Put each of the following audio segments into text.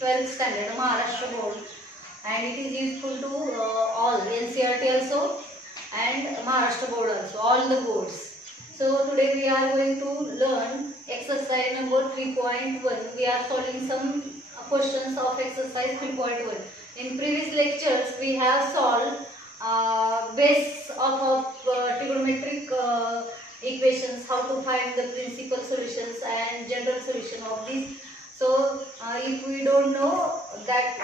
12th standard Maharashtra board, and it is useful to all NCERT also and Maharashtra board also, all the boards. So today we are going to learn exercise number 3.1. We are solving some questions of exercise 3.1. In previous lectures we have solved base of trigonometric equations, how to find the principal solutions and general solution of these. So if we don't know that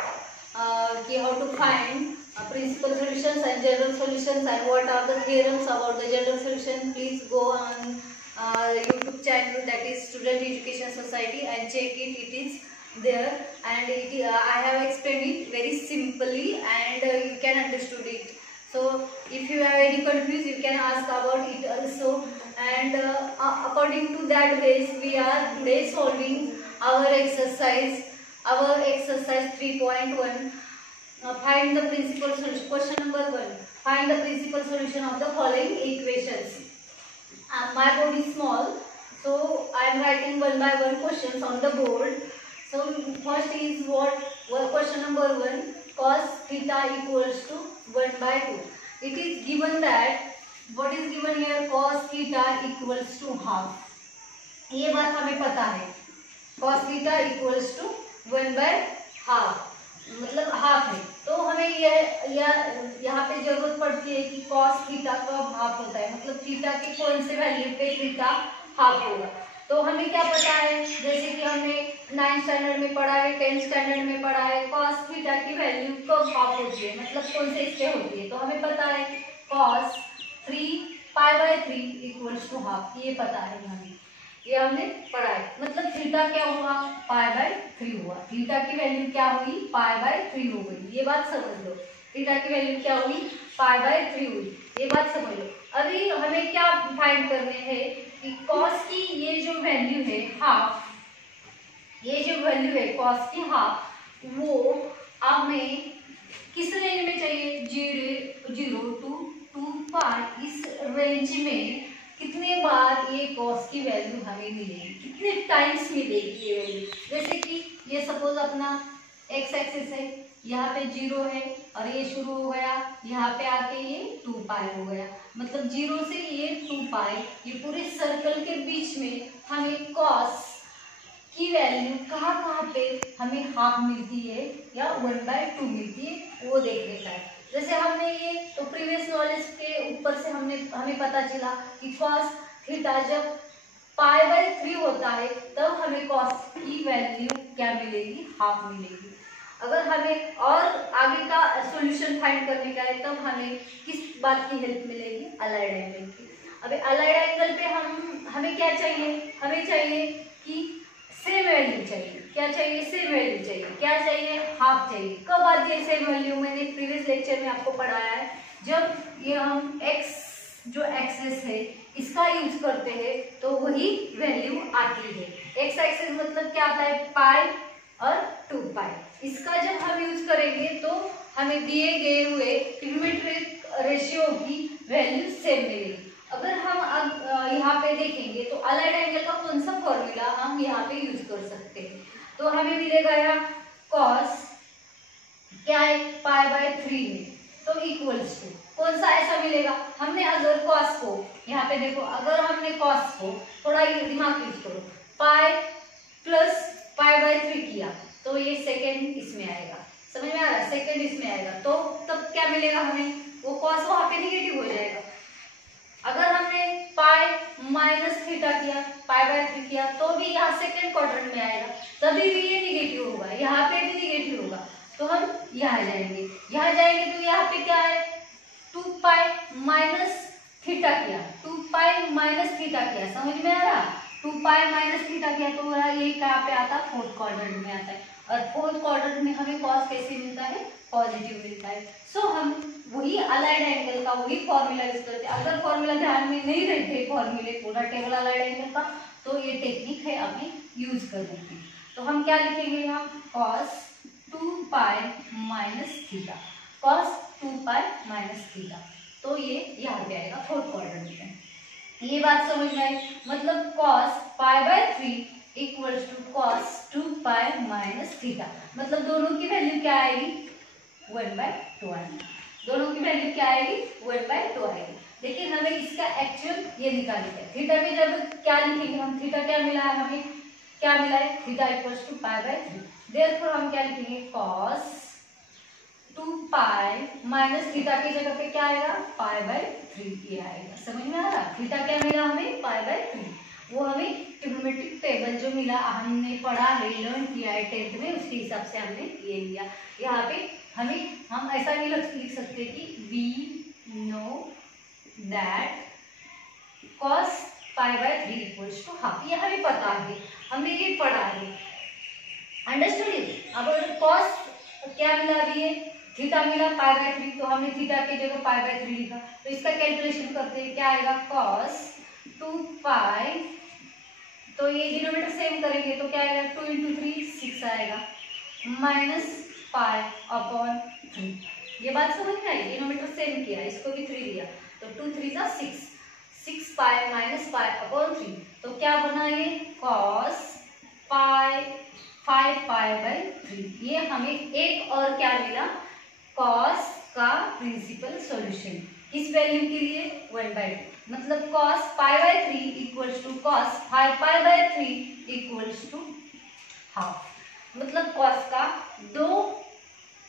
how to find principal solutions and general solutions and what are the theorems about the general solution, please go on YouTube channel, that is Student Education Society, and check it. It is there, and I have explained it very simply, and you can understood it. So if you have any confused, you can ask about it also, and according to that base we are today solving our exercise 3.1. Find the principal solution. Question number 1. Find the principal solution of the following equations. My board is small, so I am writing one by one questions on the board. So first is question number 1. Cos theta equals to 1 by 2. It is given that what is given here, cos theta equals to half. ये बात हमें पता है, cos theta equals to 1 by half, मतलब half है. तो हमें यहाँ पे जरूरत पड़ती है कि cos थीटा कब हाफ होता है, मतलब थीटा के कौन से वैल्यू पे थीटा हाफ होगा. तो हमें क्या पता है, जैसे कि हमने 9th स्टैंडर्ड में पढ़ा है, 10th स्टैंडर्ड में पढ़ा है, cos थीटा की वैल्यू कब हाफ होती है, मतलब कौन से इससे होती है. तो हमें पता है cos 3 π/3 इक्वल्स टू हाफ, ये पता है हमें, ये हमने पढ़ा है. मतलब थीटा क्या हुआ, π/3 हुआ. थीटा की वैल्यू क्या हुई, π/3 हो गई. ये बात समझ लो, थीटा की वैल्यू क्या हुई, π/3 हुई. ये बात समझ लो. अभी हमें क्या फाइंड करने हैं कि cos की ये जो वैल्यू है हाफ, ये जो वैल्यू है cos की हाफ, वो हमें किस रेंज में चाहिए, 0 to 2π, इस रेंज में कितने बार ये cos की वैल्यू हमें मिलेगी, कितने टाइम्स मिलेगी ये वैल्यू. जैसे कि ये सपोज अपना x एक्सिस है, यहाँ पे 0 है और ये शुरू हो गया, यहाँ पे आके ये 2π हो गया, मतलब 0 से ये 2π, ये पूरे सर्कल के बीच में हमें cos की वैल्यू कहाँ पे हमें हाफ मिलती है या 1/2 मिलती है, वो देखने का है. जैसे हमने ये तो प्रीवियस नॉलेज के ऊपर से हमें पता चला कि cos थीटा जब π/3 होता है तब हमें cos की वैल्यू क्या मिलेगी, हाफ मिलेगी. अगर हमें और आगे का सॉल्यूशन फाइंड करने का है तब हमें किस बात की हेल्प मिलेगी, अलाइड एंगल की. अभी अलाइड एंगल पे हमें क्या चाहिए, हमें चाहिए कि सेम वैल्यू चाहिए. क्या चाहिए, सेम वैल्यू चाहिए. क्या चाहिए, हाफ चाहिए. कब आती है सेम वैल्यू, मैंने प्रीवियस लेक्चर में आपको पढ़ाया है, जब ये हम x जो एक्सेस है इसका यूज करते हैं तो वही वैल्यू आती है. x एक्सेस मतलब क्या आता है, पाई और 2π. इसका जब हम यूज करेंगे तो हमें दिए गए हुए ट्रिग्नोमेट्रिक रेशियो की वैल्यू सेम मिलेगी. अगर हम अब यहाँ पे देखेंगे तो अलाइड एंगल का कौन सा फॉर्मूला हम यहाँ पे यूज कर सकते हैं, तो हमें मिलेगा यहाँ cos क्या है, π/3 है, तो इक्वल्स टू कौन सा ऐसा मिलेगा. हमने अगर cos को यहाँ पे देखो, अगर हमने cos को थोड़ा दिमाग यूज करो, पाई प्लस π/3 किया तो ये सेकेंड इसमें आएगा, समझ में आ रहा है, सेकेंड इसमें आएगा. तो तब क्या मिलेगा हमें, वो cos वहां पे निगेटिव हो जाएगा. अगर हमने π-θ किया, π/3 किया, तो भी यहाँ सेकेंड क्वाड्रेंट में आएगा, तभी भी ये निगेटिव होगा, यहाँ पे भी निगेटिव होगा. तो हम यहाँ जाएंगे, तो यहाँ पे क्या है, 2π - θ किया, 2π - θ किया, समझ में आ रहा. 2π - θ किया तो ये कहाँ पे आता है, फोर्थ क्वाड्रेंट में आता है. और फोर्थ क्वाड्रेंट में हमें cos कैसे मिलता है, पॉजिटिव मिलता है. सो हम वही अलाइड एंगल का वही फॉर्मूला यूज करते हैं. अगर फॉर्मूला ध्यान में नहीं रहते फॉर्मूले पूरा टेबल अलाइड एंगल का, तो ये टेक्निक है हमें यूज करने की. तो हम क्या लिखेंगे यहाँ, cos 2π - θ, cos 2π - θ. तो ये यहाँ पे आएगा फोर्थ क्वाड्रेंट में. ये बात समझ में आई, मतलब cos π/3 equals to cos 2 pi minus theta. मतलब दोनों की वैल्यू क्या आएगी 1/2 आएगी। दोनों की वैल्यू क्या आएगी 1/2 आएगी। लेकिन हमें इसका एक्चुअल ये निकालना है। थीटा में जब क्या लिखेंगे हम, थीटा क्या मिला है हमें, क्या मिला है थीटा इक्वल्स टू पाई/3। देयरफॉर हम क्या लिखेंगे cos 2 पाई माइनस थीटा की जगह पे क्या आएगा पाई/3 ये आएगा। समझ में आ रहा, थीटा क्या मिला हमें पाई/3। वो हमें ट्रिग्नोमेट्रिक टेबल जो मिला हमने पढ़ा है लर्न किया है 10th में, उसके हिसाब से हमने ये लिया। यहाँ पे हम ऐसा नहीं लिख सकते कि वी नो दैट cos पाई/3 इक्वल्स टू हाफ, ये हमें पता है, हमने ये पढ़ा है, अंडरस्टूड। अब cos क्या मिला अभी ये थीटा मिला पाई/3, तो हमने थीटा की जगह पाई/3 लिखा। तो इसका कैलकुलेशन करते हैं, क्या आएगा cos 2 पाई, तो ये डिनोमिनेटर सेम करेंगे तो क्या आएगा 2 × 3 6 आएगा माइनस पाई अपॉन 3। ये बात समझ में आई, डिनोमिनेटर सेम किया, इसको भी 3 दिया तो 2 3 6 पाई माइनस पाई अपॉन 3। तो क्या बना ये cos पाई 5 पाई/3। ये हमें एक और क्या मिला cos का प्रिंसिपल सॉल्यूशन, किस वैल्यू के लिए 1/2। मतलब cos पाई/3 इक्वल्स टू cos 5 पाई/3 इक्वल्स टू हाफ। मतलब cos का 2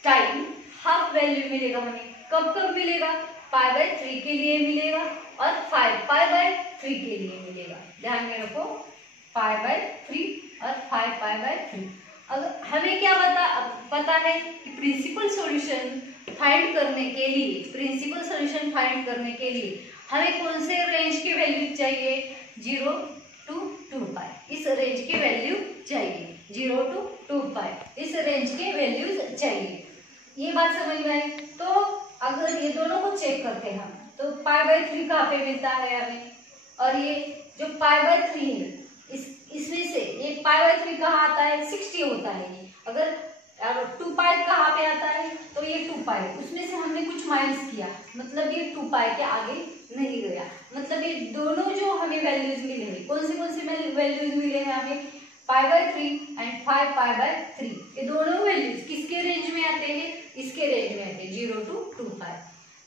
टाइम हाफ वैल्यू मिलेगा हमें। कब कब मिलेगा पाई/3 के लिए मिलेगा और 5 पाई/3 के लिए मिलेगा। ध्यान में रखो पाई/3 और 5 पाई/3। अगर हमें क्या पता है कि प्रिंसिपल सॉल्यूशन फाइंड करने के लिए, प्रिंसिपल सॉल्यूशन फाइंड करने के लिए हमें कौन से रेंज की वैल्यू चाहिए 0 to 2 पाई। इस रेंज की वैल्यू चाहिए 0 to 2 पाई, इस रेंज के वैल्यूज चाहिए। ये बात समझ में आई। तो अगर ये दोनों को चेक करते हैं हम, तो पाई/3 कहाँ पे मिलता है हमें, और ये जो पाई/3 है इसमें से ये पाई/3 कहाँ आता है 60 होता है ये। अगर 2 पाई कहाँ पे आता है तो ये 2 पाई, उसमें से हमने कुछ माइनस किया, मतलब ये 2 पाई के आगे नहीं गया। मतलब ये दोनों जो हमें वैल्यूज मिले हैं, कौन से वैल्यूज मिले हैं हमें पाई/3 एंड 5 पाई/3। ये दोनों वैल्यूज किसके रेंज में आते हैं, इसके रेंज में आते हैं 0 to 2 पाई।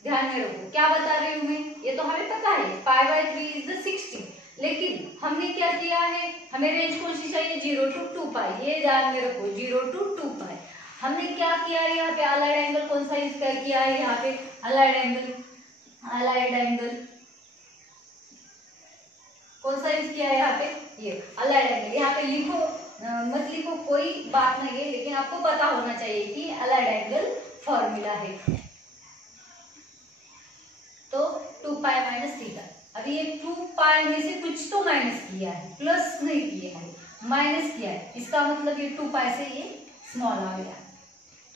ध्यान में रखो क्या बता रही हूँ मैं, ये तो हमें पता है पाई/3 इज द 60, लेकिन हमने क्या किया है, हमें रेंज कौन सी चाहिए 0 to 2 पाई। ये ध्यान में रखो 0 to 2 पाई। हमने क्या किया है यहाँ पे अलाइड एंगल कौन सा यूज किया है, यहाँ पे अलाइड एंगल कौन सा यूज किया है यहाँ पे, ये अलाइड एंगल। यहाँ पे लिखो मत लिखो कोई बात नहीं है, लेकिन आपको पता होना चाहिए कि अलाइड एंगल फॉर्मूला है। तो 2 पाई माइनस थीटा। अभी ये 2 पाई में से कुछ तो माइनस किया है, प्लस नहीं किया है, माइनस किया है। इसका मतलब ये 2 पाई से ये स्मॉल आ गया,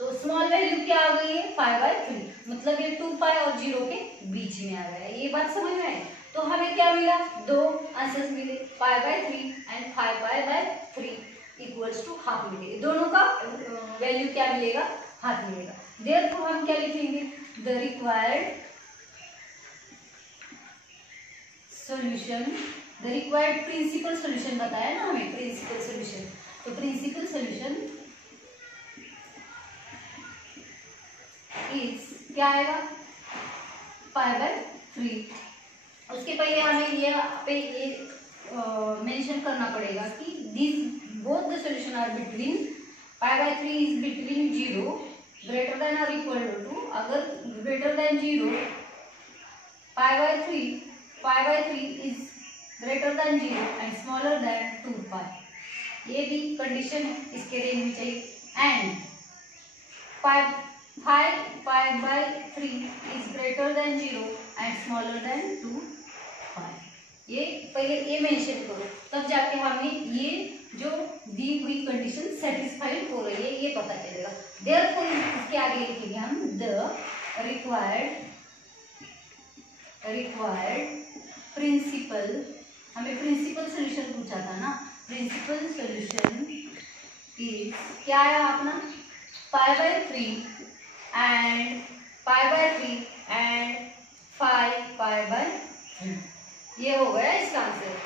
तो स्मॉल वैल्यू क्या आ गई है 5/3। मतलब ये 2 पाई और 0 के बीच में आ गया। ये बात समझ में आई। तो हमें क्या मिला, दो आंसर्स मिले पाई/3 एंड 5 पाई/3 इक्वल्स टू हाफ मिले। दोनों का वैल्यू क्या मिलेगा हाफ मिलेगा। देयरफॉर हम क्या लिखेंगे, the required solution, the required principal solution बताया ना हमें, प्रिंसिपल सॉल्यूशन। तो प्रिंसिपल सॉल्यूशन इज क्या आएगा पाई/3। उसके पहले हमें ये मेंशन करना पड़ेगा कि this both the solution are between पाई/3 इज बिटवीन 0 ग्रेटर देन और इक्वल टू, अगर ग्रेटर देन 0 पाई/3 is greater than 0 and smaller than 2 pi. ये भी कंडीशन है, इसके रेंज में चाहिए। एंड 5 पाई/3 is greater than 0 and smaller than 2 pi. ये पहले ये मेंशन करो, तब जाके हमें ये जो दी हुई कंडीशन सेटिस्फाइड हो रही है ये पता चलेगा। देयरफॉर इसके आगे लिखेंगे हम द रिक्वायर्ड प्रिंसिपल, हमें प्रिंसिपल सॉल्यूशन पूछा था ना, प्रिंसिपल सॉल्यूशन इज क्या है अपना पाई/3 एंड 5 पाई/3 ये हो गया इसका आंसर।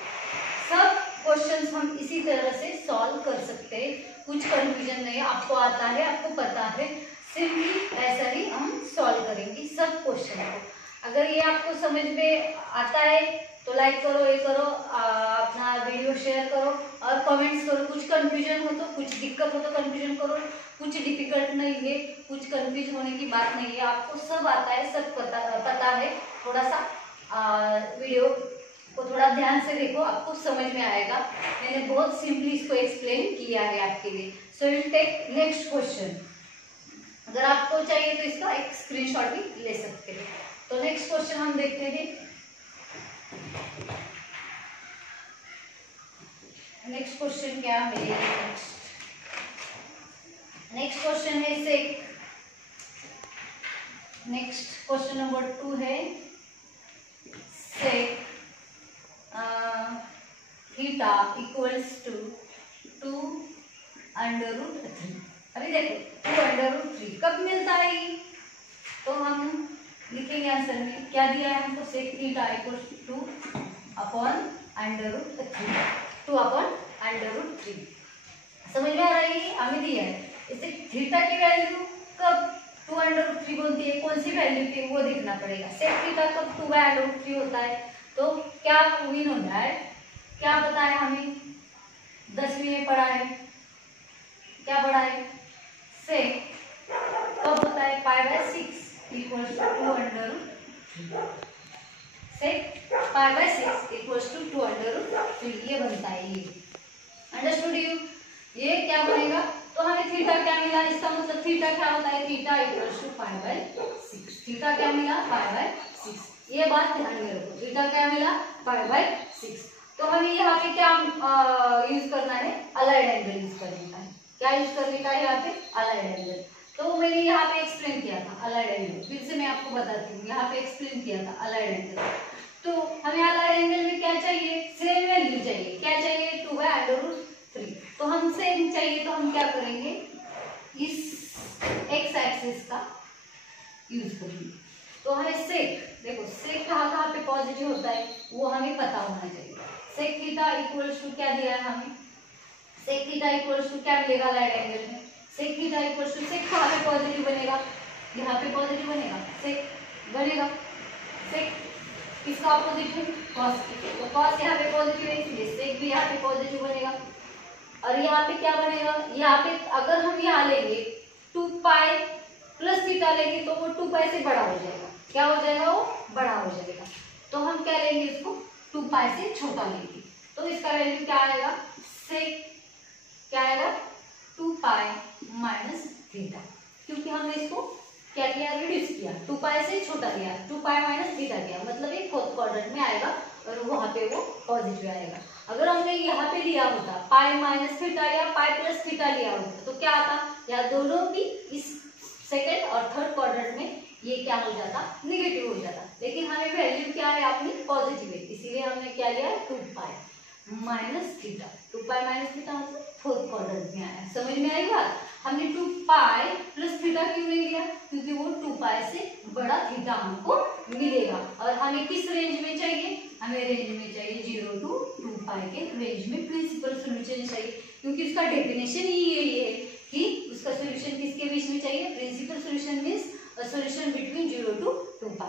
सब क्वेश्चंस हम इसी तरह से सॉल्व कर सकते हैं, कुछ कंफ्यूजन नहीं है, आपको आता है, आपको पता है, सिंपली ऐसा ही हम सॉल्व करेंगे सब क्वेश्चन को। अगर ये आपको समझ में आता है तो लाइक करो, ये करो, अपना वीडियो शेयर करो और कमेंट्स करो। कुछ कंफ्यूजन हो तो, कुछ दिक्कत हो तो कंफ्यूजन करो, कुछ डिफिकल्ट नहीं है, कुछ कंफ्यूज होने की बात नहीं है, आपको सब आता है, सब पता है। थोड़ा सा वीडियो को थोड़ा ध्यान से देखो, आपको समझ में आएगा। मैंने बहुत सिंपली इसको एक्सप्लेन किया है आपके लिए। So will take next question. अगर आपको चाहिए तो इसका एक स्क्रीनशॉट भी ले सकते हैं। तो नेक्स्ट क्वेश्चन हम देखते हैं। नेक्स्ट क्वेश्चन क्या है? नेक्स्ट क्वेश्चन है सेक। नेक्स्ट क्वेश्चन नंबर 2 है सेक थीटा इक्वल्स टू 2√3। अभी देखो 2√3 कब मिलता है ये? तो हम लिखेंगे आंसर में क्या दिया है हमको, सेक थीटा इक्वल्स टू 2/√3, 2/√3। समझ में आ रहा है? हमें दिया है इसे थीटा की वैल्यू कब 2/√3 बनती है, कौन सी वैल्यू की वो देखना पड़ेगा। सेक थीटा कब 2/√3 होता है, तो क्या विन होना है, क्या पता है हमें, 10वीं में पढ़ा है, क्या पढ़ा है, सेक कब होता है π/6 equals to 2/√3। Sec π/6 equals to 2/√3 ये बनता है। ये अंडरस्टूड यू? ये क्या बनेगा? तो हमें थीटा क्या मिला, इसका मतलब थीटा क्या होता है, थीटा इक्वल्स टू π/6। थीटा क्या मिला, π/6। ये बात ध्यान में रखो, थीटा क्या मिला, π/6। तो हमें यहाँ पे क्या यूज करना है, अलाइड एंगल यूज करने का है। क्या यूज करने का है यहाँ पे, अलाइड एंगल। तो मैंने यहाँ पे एक्सप्लेन किया था अलाइड एंगल, फिर से मैं आपको बताती हूँ, यहाँ पे एक्सप्लेन किया था अलाइड एंगल। तो हमें अलाइड एंगल में क्या चाहिए, सेम वैल्यू चाहिए। क्या चाहिए, 2/√3। तो हम सेम चाहिए तो हम क्या करेंगे, इस एक्स एक्सिस का यूज करेंगे। तो हमें सेक, देखो सेक कहाँ कहाँ पे पॉजिटिव होता है वो हमें पता होना चाहिए। सेक थीटा इक्वल्स टू क्या दिया है हमें, सेक थीटा इक्वल्स टू क्या मिलेगा अलाइड एंगल में, सेक थीटा इक्वल्स टू सेक कहाँ पे पॉजिटिव बनेगा, यहाँ पे पॉजिटिव बनेगा, सेक बनेगा, सेक किसका अपोजिट है, कॉस। तो कॉस यहाँ पे पॉजिटिव है इसलिए सेक भी यहाँ पे पॉजिटिव बनेगा। और यहाँ पे क्या बनेगा, यहाँ पे अगर हम यहाँ लेंगे 2π प्लस थीटा लेंगे तो वो 2π से बड़ा हो जाएगा। क्या हो जाएगा, वो बड़ा हो जाएगा। तो हम क्या लेंगे, इसको 2π से छोटा लेंगे। तो इसका वैल्यू क्या आएगा, सेक क्या आएगा, 2π माइनस थीटा, क्योंकि हमने इसको क्या किया, रिड्यूस किया, 2π से छोटा लिया, 2π माइनस थीटा किया, मतलब ये फोर्थ क्वाड्रेंट में आएगा और वहां पे वो पॉजिटिव आएगा। अगर हमने यहाँ पे लिया होता पाई माइनस थीटा या पाई प्लस थीटा लिया होता तो क्या आता, या दोनों भी इस सेकेंड और थर्ड क्वाड्रेंट में ये क्या हो जाता, निगेटिव हो जाता। लेकिन हमें वैल्यू क्या है अपनी, पॉजिटिव है, इसीलिए हमने क्या लिया, 2π माइनस थीटा। 2π माइनस थीटा मतलब फोर्थ क्वाड्रेंट में आया। समझ में आई बात? हमने 2π प्लस थीटा क्यों नहीं लिया, क्योंकि वो 2π से बड़ा थीटा हमको मिलेगा। और हमें किस रेंज में चाहिए, हमें रेंज में चाहिए 0 to 2π के रेंज में प्रिंसिपल सोल्यूशन चाहिए, क्योंकि उसका डेफिनेशन ही यही है कि उसका सोल्यूशन किसके बीच में चाहिए, principal solution means solution between 0 to 2π।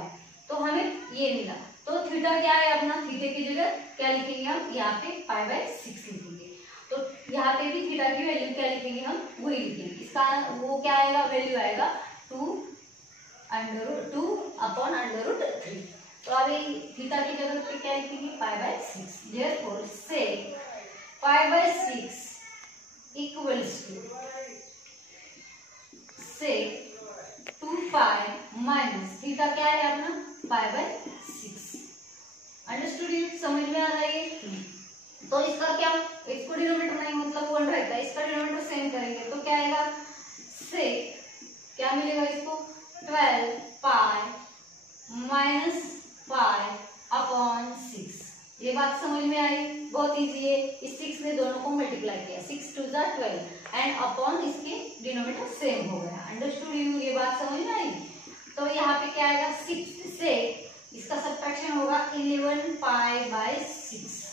तो हमें ये मिला। तो थीटा क्या है अपना, थीटे की जगह क्या लिखेंगे हम, यहाँ पे π/6 लिखेंगे। तो यहाँ पे भी थीटा की वैल्यू क्या लिखेंगे हम, वही लिखेंगे। इसका वो क्या आएगा, वैल्यू आएगा 2/√3। तो अभी थीटा की जगह पे क्या लिखेंगे, π/6। Therefore sec π/6 equals to sec 2π minus theta क्या है अपना, π/6। अंडरस्टूड? समझ में आ रहा है? तो इसका क्या, इसको डिनोमिनेटर नहीं मतलब 1 रहता है, इसका डिनोमिनेटर सेम करेंगे तो क्या आएगा, सेक क्या मिलेगा इसको, 12π माइनस π/6। ये बात समझ में आई? बहुत इजी है। इस 6 ने दोनों को मल्टीप्लाई किया, 6 2 जा 12 एंड अपॉन इसके डिनोमिनेटर सेम हो गया। Understood you? ये बात समझ में आई? तो यहाँ पे क्या आएगा, 6 से इसका सब्ट्रैक्शन होगा 11π/6।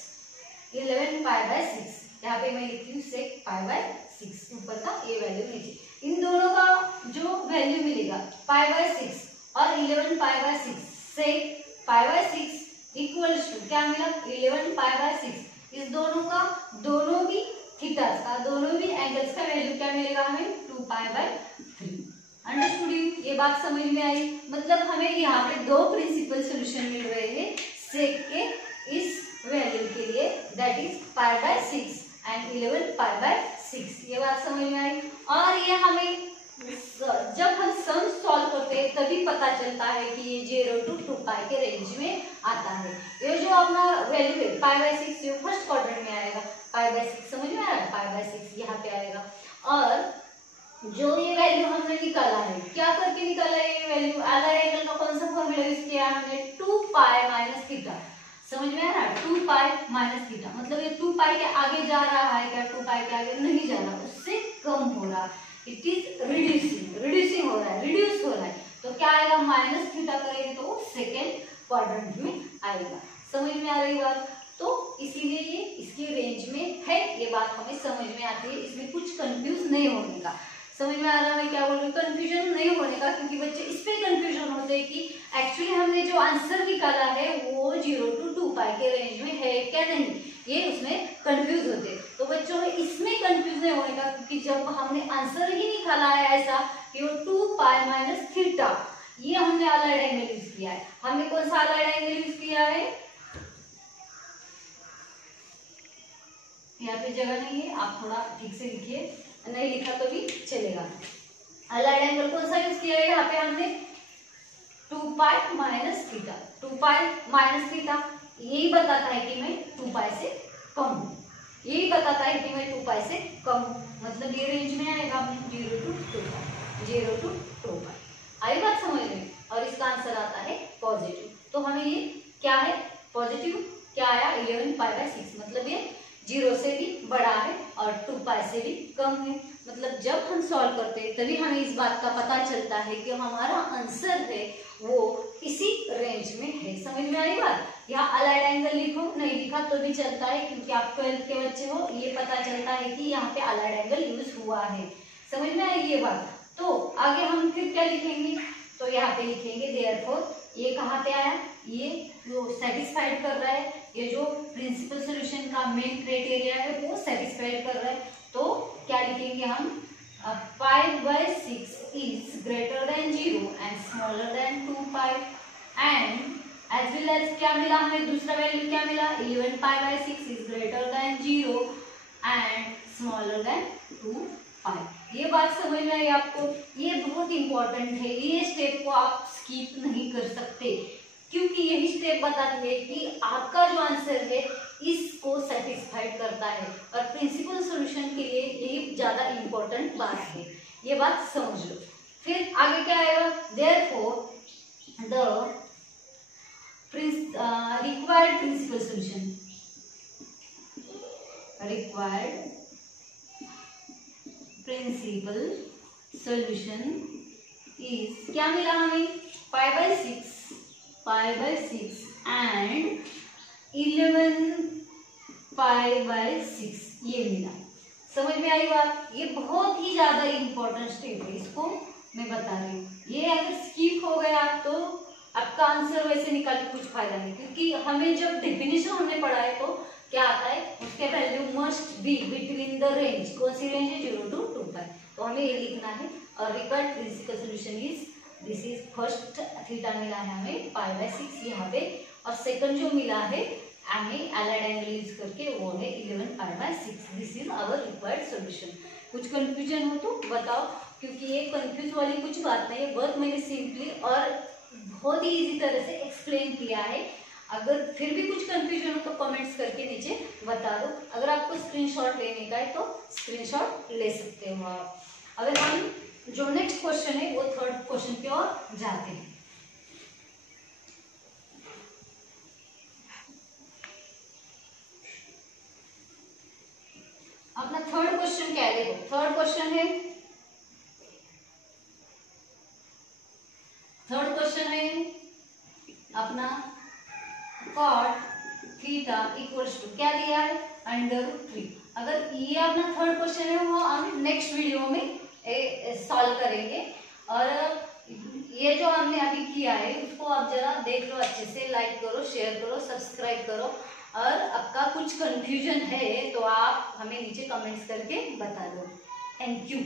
11 पाई बाय 6। यहाँ पे मैं लिखती हूँ सेक पाई बाय 6, ऊपर का ये वैल्यू नीचे। इन दोनों का जो वैल्यू मिलेगा पाई बाय 6 और 11 pi by 6, sec pi by 6 equals to क्या मिला 11 पाई बाय 6। इस दोनों का दोनों भी थीटास का दोनों भी एंगल्स का वैल्यू क्या मिलेगा हमें 2 पाई बाय 3। Understood you? ये बात समझ में आई? मतलब हमें यहाँ पे दो प्रिंसिपल सॉल्यूशन मिल रहे हैं सेक के इस वैल्यू के लिए, that is pi by 6 and 11 pi by 6। ये बात समझ में आई? और ये हमें जब हम सम सॉल्व करते हैं तभी पता चलता है कि ये 0 to 2 पाई के रेंज में आता है। ये जो अपना वैल्यू है पाई बाय 6 ये फर्स्ट क्वाड्रेंट में आएगा, पाई बाय 6 समझ में आ रहा है, पाई बाय 6 यहाँ पे आएगा। और जो ये वैल्यू हमने निकाला है, क्या करके निकाला है ये वैल्यू, अलाइड एंगल का कौन सा फॉर्मूला यूज किया हमने 2 पाई माइनस थीटा। समझ में आ रहा है 2 पाई माइनस थीटा, मतलब ये 2 पाई के आगे जा रहा है क्या, 2 पाई के आगे नहीं जा रहा, उससे कम हो रहा, इट इज रिड्यूसिंग हो रहा है, रिड्यूस हो रहा है। तो क्या आएगा माइनस थीटा करेंगे तो वो सेकेंड क्वाड्रेंट में आएगा। समझ में आ रही बात? तो इसीलिए ये इसकी रेंज में है, ये बात हमें समझ में आती है, इसमें कुछ कंफ्यूज नहीं होने का। समझ में आ रहा है मैं क्या बोल रही हूँ? कंफ्यूजन नहीं होने का, क्योंकि बच्चे इस पे कंफ्यूजन होते हैं कि एक्चुअली हमने जो आंसर निकाला है वो 0 to 2 पाई के रेंज में है क्या नहीं, ये उसमें कंफ्यूज होते हैं। तो बच्चों में इसमें कंफ्यूज नहीं होने का, क्योंकि जब हमने आंसर ही निकाला है ऐसा कि वो 2 पाई माइनस थीटा, ये हमने अलाइड एंगल यूज किया है। हमने कौन सा अलाइड एंगल यूज किया है, यहाँ पे जगह नहीं है, आप थोड़ा ठीक से लिखिए, नहीं लिखा तो भी चलेगा। अलाइड एंगल कौन सा यूज किया है यहाँ पे हमने 2 pi minus theta. 2 pi minus theta यही बताता है कि मैं 2 पाई से कम हूँ, यही बताता है कि मैं 2 पाई से कम हूँ, मतलब ये रेंज में आएगा 0 to 2 पाई, 0 to 2 पाई। आई बात समझ में? और इसका आंसर आता है पॉजिटिव। तो हमें ये क्या है पॉजिटिव, क्या आया 11 पाई बाय 6, मतलब ये 0 से भी बड़ा है और 2 पाई से भी कम है। मतलब जब हम सॉल्व करते हैं तभी हमें इस बात का पता चलता है कि हमारा आंसर है वो इसी रेंज में है। समझ में आई बात? यहाँ अलाइड एंगल लिखो, नहीं लिखा तो भी चलता है, क्योंकि आप 12th के बच्चे हो, ये पता चलता है कि यहाँ पे अलाइड एंगल यूज हुआ है। समझ में आई ये बात? तो आगे हम फिर क्या लिखेंगे, तो यहाँ पे लिखेंगे देयरफॉर, ये कहाँ पे आया, ये जो सेटिस्फाइड कर रहा है, ये जो प्रिंसिपल सॉल्यूशन का मेन क्राइटेरिया है वो सेटिस्फाइड कर रहा है। तो क्या लिखेंगे हम, pi by 6 is greater than 0 and smaller than 2 pi, and as well as क्या मिला हमें, दूसरा वैल्यू क्या मिला 11 pi by 6 is greater than 0 and smaller than 2 pi. ये बात समझ में आई आपको? ये बहुत इंपॉर्टेंट है, ये स्टेप को आप स्किप नहीं कर सकते, क्योंकि यही स्टेप बताती है कि आपका जो आंसर है इसको सेटिस्फाइड करता है, और प्रिंसिपल सॉल्यूशन के लिए यही ज्यादा इंपॉर्टेंट बात है, ये बात समझ लो। फिर आगे क्या आएगा, therefore the required principal solution, required principal solution is, क्या मिला हमें pi by 6 and 11 pi by 6 ये मिला। समझ में आई बात? ये बहुत ही ज्यादा इंपॉर्टेंट स्टेप है, इसको मैं बता रही हूँ। ये अगर स्किप हो गया तो आपका आंसर वैसे निकाल के कुछ फायदा नहीं, क्योंकि हमें जब डेफिनेशन हमने पढ़ा है तो क्या आता है, उसके value must be between the range, कौन सी रेंज है 0 to 2 पाई, तो हमें ये लिखना है। और required principal solution is, this is first theta मिला है हमें पाई बाय 6 यहाँ पे, और सेकंड जो मिला है हमें अलाइड एंगल यूज करके वो है 11 pi by 6। This is our required solution. कुछ कंफ्यूजन हो तो बताओ, क्योंकि ये कंफ्यूज वाली कुछ बात नहीं है, बहुत मैंने सिंपली और बहुत ही इजी तरह से एक्सप्लेन किया है। अगर फिर भी कुछ कंफ्यूजन हो तो कमेंट्स करके नीचे बता दो। अगर आपको स्क्रीनशॉट लेने का है तो स्क्रीनशॉट ले सकते हो आप। अगर हम जो नेक्स्ट क्वेश्चन है वो थर्ड क्वेश्चन की ओर जाते हैं। अपना थर्ड क्वेश्चन क्या है, देखो थर्ड क्वेश्चन है, थर्ड क्वेश्चन है अपना cot थीटा इक्वल्स टू क्या दिया है, √3। अगर ये अपना थर्ड क्वेश्चन है वो हम नेक्स्ट वीडियो में सॉल्व करेंगे। और ये जो हमने अभी किया है उसको आप जरा देख लो अच्छे से, लाइक करो, शेयर करो, सब्सक्राइब करो। और आपका कुछ कंफ्यूजन है तो आप हमें नीचे कमेंट्स करके बता दो। Thank you.